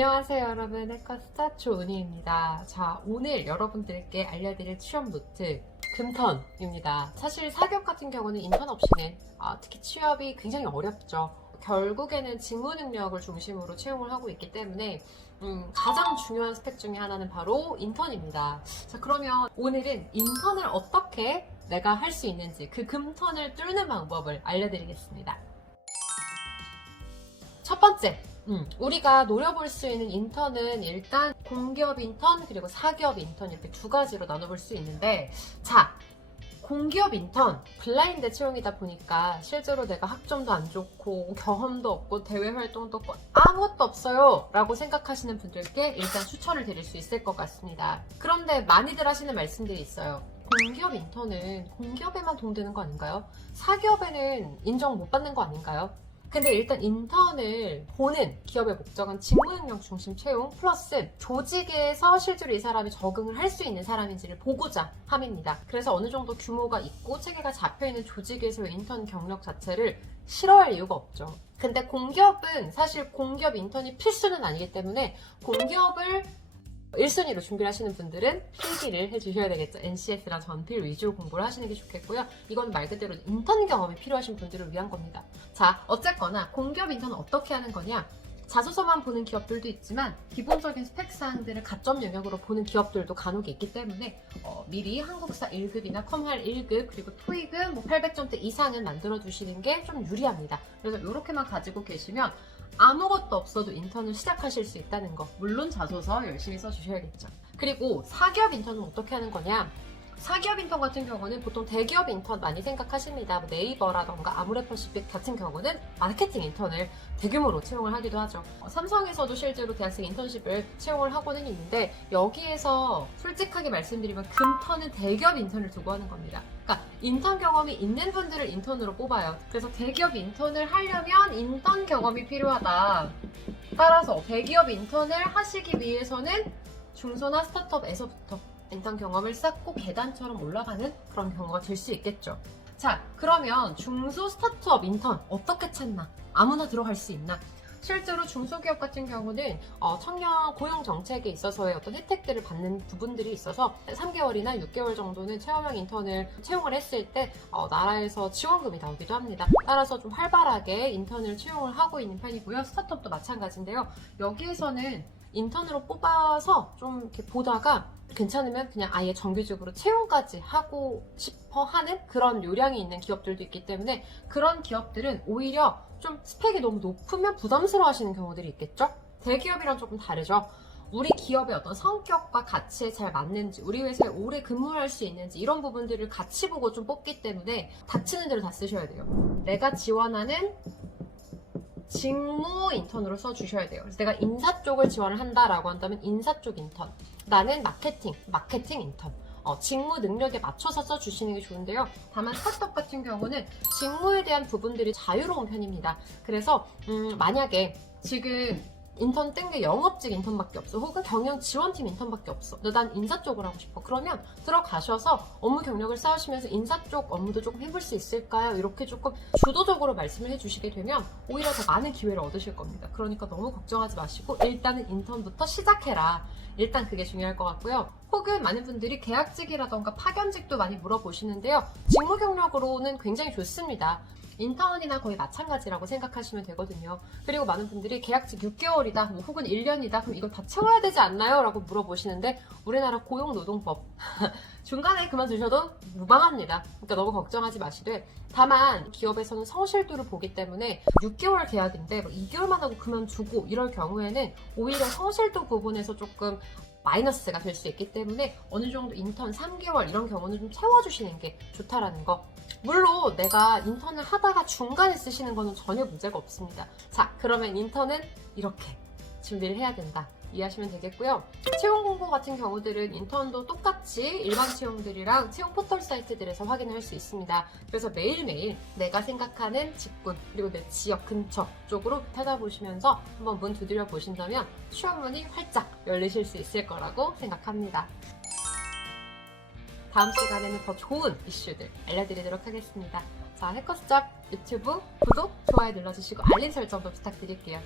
안녕하세요 여러분, 해커스타 조은희입니다. 자, 오늘 여러분들께 알려드릴 취업 노트 금턴입니다. 사실 사기업 같은 경우는 인턴 없이는 특히 취업이 굉장히 어렵죠. 결국에는 직무 능력을 중심으로 채용을 하고 있기 때문에 가장 중요한 스펙 중에 하나는 바로 인턴입니다. 자, 그러면 오늘은 인턴을 어떻게 내가 할 수 있는지 그 금턴을 뚫는 방법을 알려드리겠습니다. 첫 번째, 우리가 노려볼 수 있는 인턴은 일단 공기업 인턴 그리고 사기업 인턴 이렇게 두 가지로 나눠볼 수 있는데, 자, 공기업 인턴 블라인드 채용이다 보니까 실제로 내가 학점도 안 좋고 경험도 없고 대외 활동도 없고 아무것도 없어요 라고 생각하시는 분들께 일단 추천을 드릴 수 있을 것 같습니다. 그런데 많이들 하시는 말씀들이 있어요. 공기업 인턴은 공기업에만 도움되는 거 아닌가요? 사기업에는 인정 못 받는 거 아닌가요? 근데 일단 인턴을 보는 기업의 목적은 직무 능력 중심 채용 플러스 조직에서 실제로 이 사람이 적응을 할 수 있는 사람인지를 보고자 함입니다. 그래서 어느 정도 규모가 있고 체계가 잡혀있는 조직에서의 인턴 경력 자체를 싫어할 이유가 없죠. 근데 공기업은 사실 공기업 인턴이 필수는 아니기 때문에 공기업을 1순위로 준비를 하시는 분들은 필기를 해주셔야 되겠죠. NCS랑 전필 위주로 공부를 하시는 게 좋겠고요. 이건 말 그대로 인턴 경험이 필요하신 분들을 위한 겁니다. 자, 어쨌거나 공기업 인턴은 어떻게 하는 거냐? 자소서만 보는 기업들도 있지만 기본적인 스펙 사항들을 가점 영역으로 보는 기업들도 간혹 있기 때문에 미리 한국사 1급이나 컴할 1급 그리고 토익은 800점대 이상은 만들어 두시는 게 좀 유리합니다. 그래서 이렇게만 가지고 계시면 아무것도 없어도 인턴을 시작하실 수 있다는 거. 물론 자소서 열심히 써주셔야겠죠. 그리고 사기업 인턴은 어떻게 하는 거냐? 사기업 인턴 같은 경우는 보통 대기업 인턴 많이 생각하십니다. 네이버라던가 아모레퍼시픽 같은 경우는 마케팅 인턴을 대규모로 채용을 하기도 하죠. 삼성에서도 실제로 대학생 인턴십을 채용을 하고는 있는데, 여기에서 솔직하게 말씀드리면 금턴은 대기업 인턴을 두고 하는 겁니다. 그러니까 인턴 경험이 있는 분들을 인턴으로 뽑아요. 그래서 대기업 인턴을 하려면 인턴 경험이 필요하다. 따라서 대기업 인턴을 하시기 위해서는 중소나 스타트업에서부터 인턴 경험을 쌓고 계단처럼 올라가는 그런 경우가 될 수 있겠죠. 자, 그러면 중소 스타트업 인턴 어떻게 찾나? 아무나 들어갈 수 있나? 실제로 중소기업 같은 경우는 청년 고용 정책에 있어서의 어떤 혜택들을 받는 부분들이 있어서 3개월이나 6개월 정도는 체험형 인턴을 채용을 했을 때 나라에서 지원금이 나오기도 합니다. 따라서 좀 활발하게 인턴을 채용을 하고 있는 편이고요. 스타트업도 마찬가지인데요. 여기에서는 인턴으로 뽑아서 좀 이렇게 보다가 괜찮으면 그냥 아예 정규직으로 채용까지 하고 싶어 하는 그런 요량이 있는 기업들도 있기 때문에, 그런 기업들은 오히려 좀 스펙이 너무 높으면 부담스러워 하시는 경우들이 있겠죠? 대기업이랑 조금 다르죠? 우리 기업의 어떤 성격과 가치에 잘 맞는지, 우리 회사에 오래 근무할 수 있는지 이런 부분들을 같이 보고 좀 뽑기 때문에 닥치는 대로 다 쓰셔야 돼요. 내가 지원하는 직무 인턴으로 써주셔야 돼요. 그래서 내가 인사 쪽을 지원을 한다라고 한다면 인사 쪽 인턴, 나는 마케팅 인턴, 직무 능력에 맞춰서 써주시는 게 좋은데요. 다만 스타트업 같은 경우는 직무에 대한 부분들이 자유로운 편입니다. 그래서 만약에 지금 인턴 뜬 게 영업직 인턴밖에 없어, 혹은 경영 지원팀 인턴밖에 없어, 근데 난 인사 쪽을 하고 싶어, 그러면 들어가셔서 업무 경력을 쌓으시면서 인사 쪽 업무도 조금 해볼 수 있을까요? 이렇게 조금 주도적으로 말씀을 해주시게 되면 오히려 더 많은 기회를 얻으실 겁니다. 그러니까 너무 걱정하지 마시고 일단은 인턴부터 시작해라. 일단 그게 중요할 것 같고요. 혹은 많은 분들이 계약직이라던가 파견직도 많이 물어보시는데요. 직무 경력으로는 굉장히 좋습니다. 인턴이나 거의 마찬가지라고 생각하시면 되거든요. 그리고 많은 분들이 계약직 6개월이다, 혹은 1년이다, 그럼 이걸 다 채워야 되지 않나요? 라고 물어보시는데, 우리나라 고용노동법 중간에 그만두셔도 무방합니다. 그러니까 너무 걱정하지 마시되, 다만 기업에서는 성실도를 보기 때문에 6개월 계약인데 2개월만 하고 그만두고 이럴 경우에는 오히려 성실도 부분에서 조금 마이너스가 될 수 있기 때문에 어느 정도 인턴 3개월 이런 경우는 좀 채워주시는 게 좋다라는 거. 물론 내가 인턴을 하다가 중간에 쓰시는 거는 전혀 문제가 없습니다. 자, 그러면 인턴은 이렇게 준비를 해야 된다. 이해하시면 되겠고요. 채용 공고 같은 경우들은 인턴도 똑같이 일반 채용들이랑 채용 포털 사이트들에서 확인을 할 수 있습니다. 그래서 매일매일 내가 생각하는 직군 그리고 내 지역 근처 쪽으로 찾아보시면서 한번 문 두드려 보신다면 취업문이 활짝 열리실 수 있을 거라고 생각합니다. 다음 시간에는 더 좋은 이슈들 알려드리도록 하겠습니다. 자, 해커스잡 유튜브 구독, 좋아요 눌러주시고 알림 설정도 부탁드릴게요.